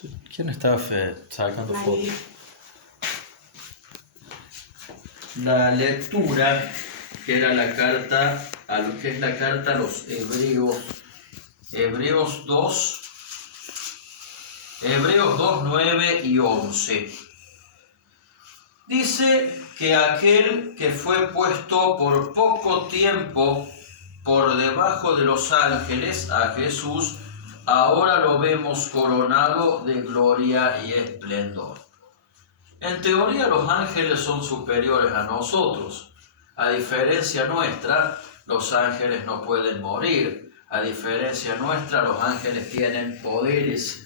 Sí. ¿Quién estaba sacando fotos? La lectura, que era la carta, a lo que es la carta a los Hebreos, Hebreos 2, 9 y 11. Dice que aquel que fue puesto por poco tiempo por debajo de los ángeles, a Jesús, ahora lo vemos coronado de gloria y esplendor. En teoría los ángeles son superiores a nosotros. A diferencia nuestra, los ángeles no pueden morir. A diferencia nuestra, los ángeles tienen poderes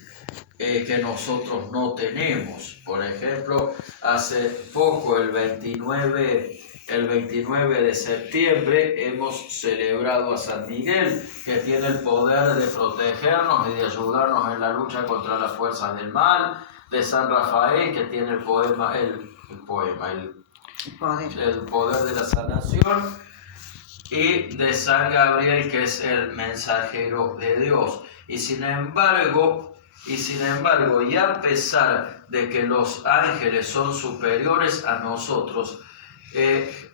que nosotros no tenemos. Por ejemplo, hace poco, el 29 de septiembre, hemos celebrado a San Miguel, que tiene el poder de protegernos y de ayudarnos en la lucha contra las fuerzas del mal, de San Rafael, que tiene el poder de la sanación, y de San Gabriel, que es el mensajero de Dios. Y sin embargo, y a pesar de que los ángeles son superiores a nosotros,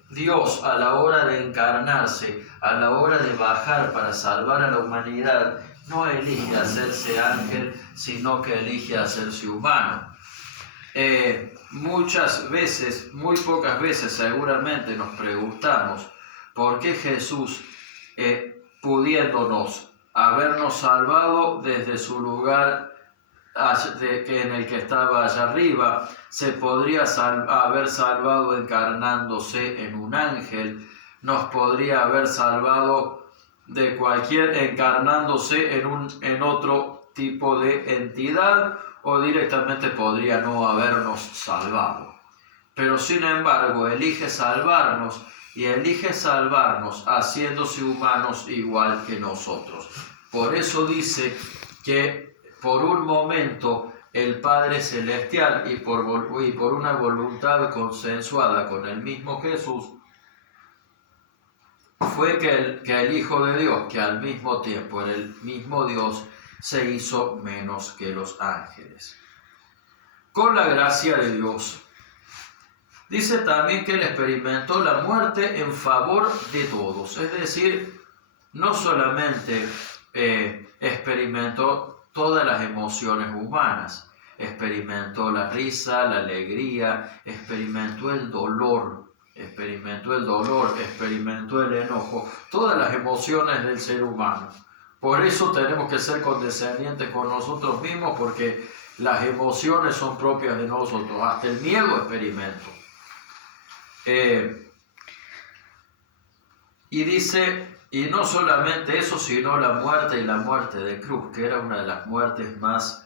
Dios, a la hora de encarnarse, a la hora de bajar para salvar a la humanidad, no elige hacerse ángel, sino que elige hacerse humano. Muchas veces, muy pocas veces seguramente nos preguntamos por qué Jesús, pudiéndonos habernos salvado desde su lugar en el que estaba allá arriba, se podría haber salvado encarnándose en un ángel, nos podría haber salvado de encarnándose en otro tipo de entidad, o directamente podría no habernos salvado. Pero sin embargo elige salvarnos, y elige salvarnos haciéndose humanos igual que nosotros. Por eso dice que por un momento el Padre Celestial, y por una voluntad consensuada con el mismo Jesús, fue que el Hijo de Dios, que al mismo tiempo era el mismo Dios, se hizo menos que los ángeles. Con la gracia de Dios. Dice también que él experimentó la muerte en favor de todos. Es decir, no solamente experimentó todas las emociones humanas, experimentó la risa, la alegría, experimentó el dolor, experimentó el enojo, todas las emociones del ser humano. Por eso tenemos que ser condescendientes con nosotros mismos, porque las emociones son propias de nosotros, hasta el miedo experimento. Y dice, y no solamente eso, sino la muerte, y la muerte de cruz, que era una de las muertes más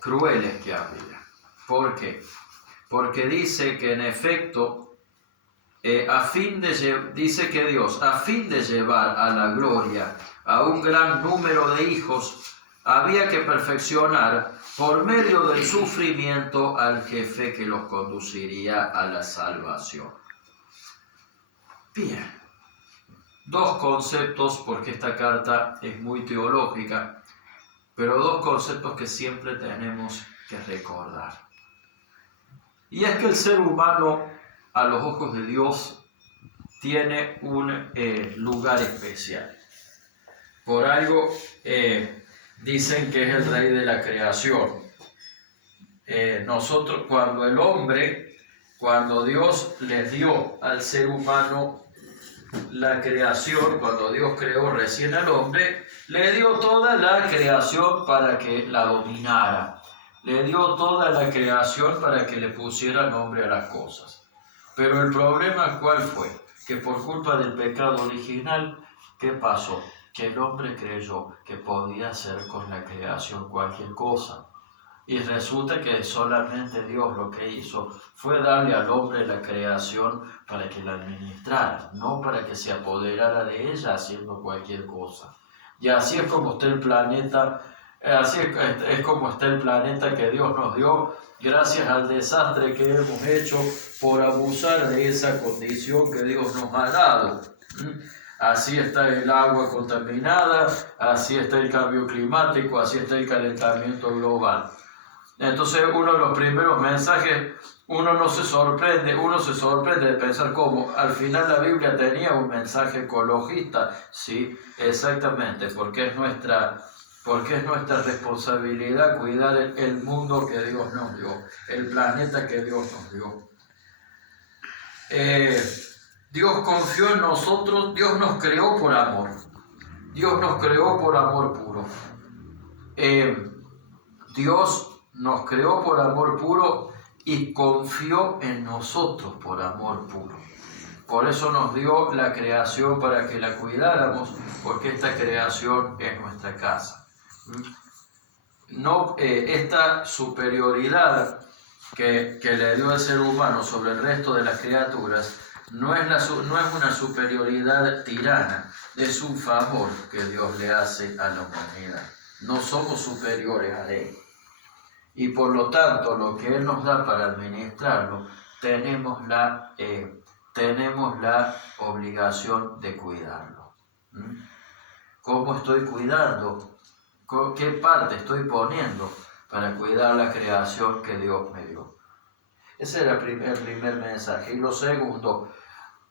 crueles que había. ¿Por qué? Porque dice que en efecto, dice que Dios, a fin de llevar a la gloria a un gran número de hijos, había que perfeccionar por medio del sufrimiento al jefe que los conduciría a la salvación. Bien, dos conceptos, porque esta carta es muy teológica, pero dos conceptos que siempre tenemos que recordar. Y es que el ser humano, a los ojos de Dios, tiene un lugar especial. Por algo dicen que es el rey de la creación. Nosotros, cuando Dios les dio al ser humano la creación, cuando Dios creó recién al hombre, le dio toda la creación para que la dominara. Le dio toda la creación para que le pusiera nombre a las cosas. Pero el problema, ¿cuál fue? Que por culpa del pecado original, ¿qué pasó? Que el hombre creyó que podía hacer con la creación cualquier cosa. Y resulta que solamente Dios lo que hizo fue darle al hombre la creación para que la administrara, no para que se apoderara de ella haciendo cualquier cosa. Y así es como está el planeta, es como está el planeta que Dios nos dio, gracias al desastre que hemos hecho por abusar de esa condición que Dios nos ha dado. Así está el agua contaminada, así está el cambio climático, así está el calentamiento global. Entonces uno de los primeros mensajes, uno se sorprende de pensar cómo al final la Biblia tenía un mensaje ecologista. Sí, exactamente, porque es nuestra responsabilidad cuidar el mundo que Dios nos dio, el planeta que Dios nos dio. Dios confió en nosotros, Dios nos creó por amor. Dios nos creó por amor puro. Dios nos creó por amor puro y confió en nosotros por amor puro. Por eso nos dio la creación para que la cuidáramos, porque esta creación es nuestra casa. No, esta superioridad que le dio el ser humano sobre el resto de las criaturas no es una superioridad tirana, es un favor que Dios le hace a la humanidad. No somos superiores a Él. Y por lo tanto, lo que Él nos da para administrarlo, tenemos la obligación de cuidarlo. ¿Cómo estoy cuidando? ¿Qué parte estoy poniendo para cuidar la creación que Dios me dio? Ese era el primer mensaje. Y lo segundo,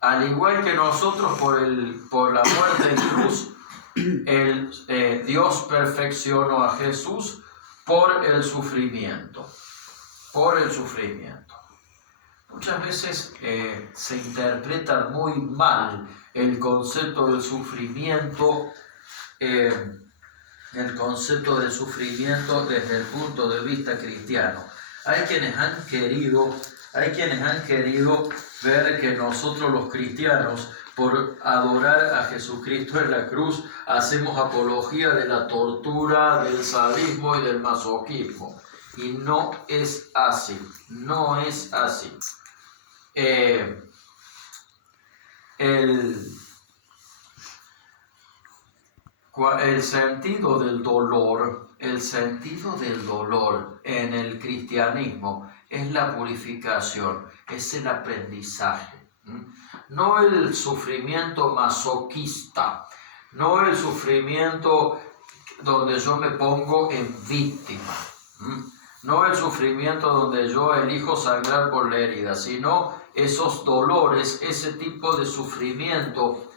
al igual que nosotros por la muerte en cruz, Dios perfeccionó a Jesús por el sufrimiento. Por el sufrimiento. Muchas veces se interpreta muy mal el concepto del sufrimiento. El concepto del sufrimiento desde el punto de vista cristiano. Hay quienes han querido ver que nosotros los cristianos, por adorar a Jesucristo en la cruz, hacemos apología de la tortura, del sadismo y del masoquismo. Y no es así, no es así. El sentido del dolor en el cristianismo es la purificación, es el aprendizaje. No el sufrimiento masoquista, no el sufrimiento donde yo me pongo en víctima, no el sufrimiento donde yo elijo sangrar por la herida, sino esos dolores, ese tipo de sufrimiento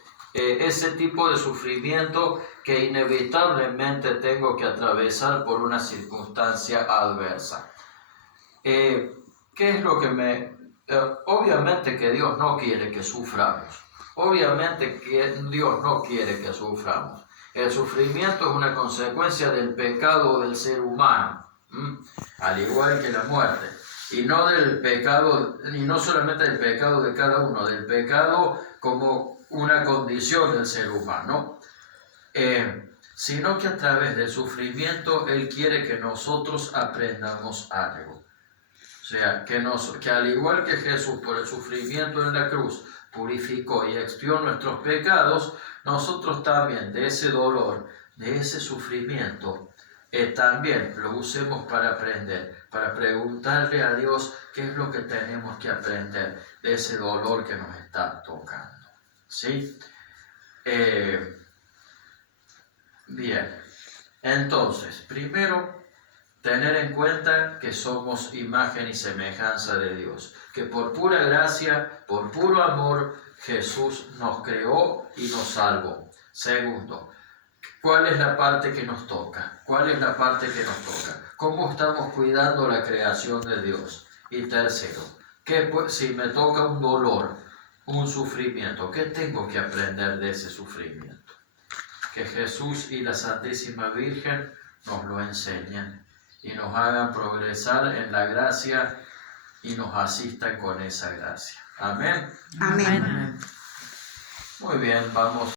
que inevitablemente tengo que atravesar por una circunstancia adversa. ¿Qué es lo que obviamente que Dios no quiere que suframos. Obviamente que Dios no quiere que suframos. El sufrimiento es una consecuencia del pecado del ser humano, al igual que la muerte. Y no del pecado, y no solamente del pecado de cada uno, del pecado como una condición del ser humano, sino que a través del sufrimiento Él quiere que nosotros aprendamos algo. O sea, que al igual que Jesús por el sufrimiento en la cruz purificó y expió nuestros pecados, nosotros también de ese dolor, de ese sufrimiento, también lo usemos para aprender, para preguntarle a Dios qué es lo que tenemos que aprender de ese dolor que nos está tocando. ¿Sí? Bien, entonces, primero, tener en cuenta que somos imagen y semejanza de Dios, que por pura gracia, por puro amor, Jesús nos creó y nos salvó. Segundo, ¿cuál es la parte que nos toca? ¿Cuál es la parte que nos toca? ¿Cómo estamos cuidando la creación de Dios? Y tercero, si me toca un dolor, un sufrimiento, ¿qué tengo que aprender de ese sufrimiento? Que Jesús y la Santísima Virgen nos lo enseñen y nos hagan progresar en la gracia y nos asistan con esa gracia. Amén. Amén. Muy bien, vamos.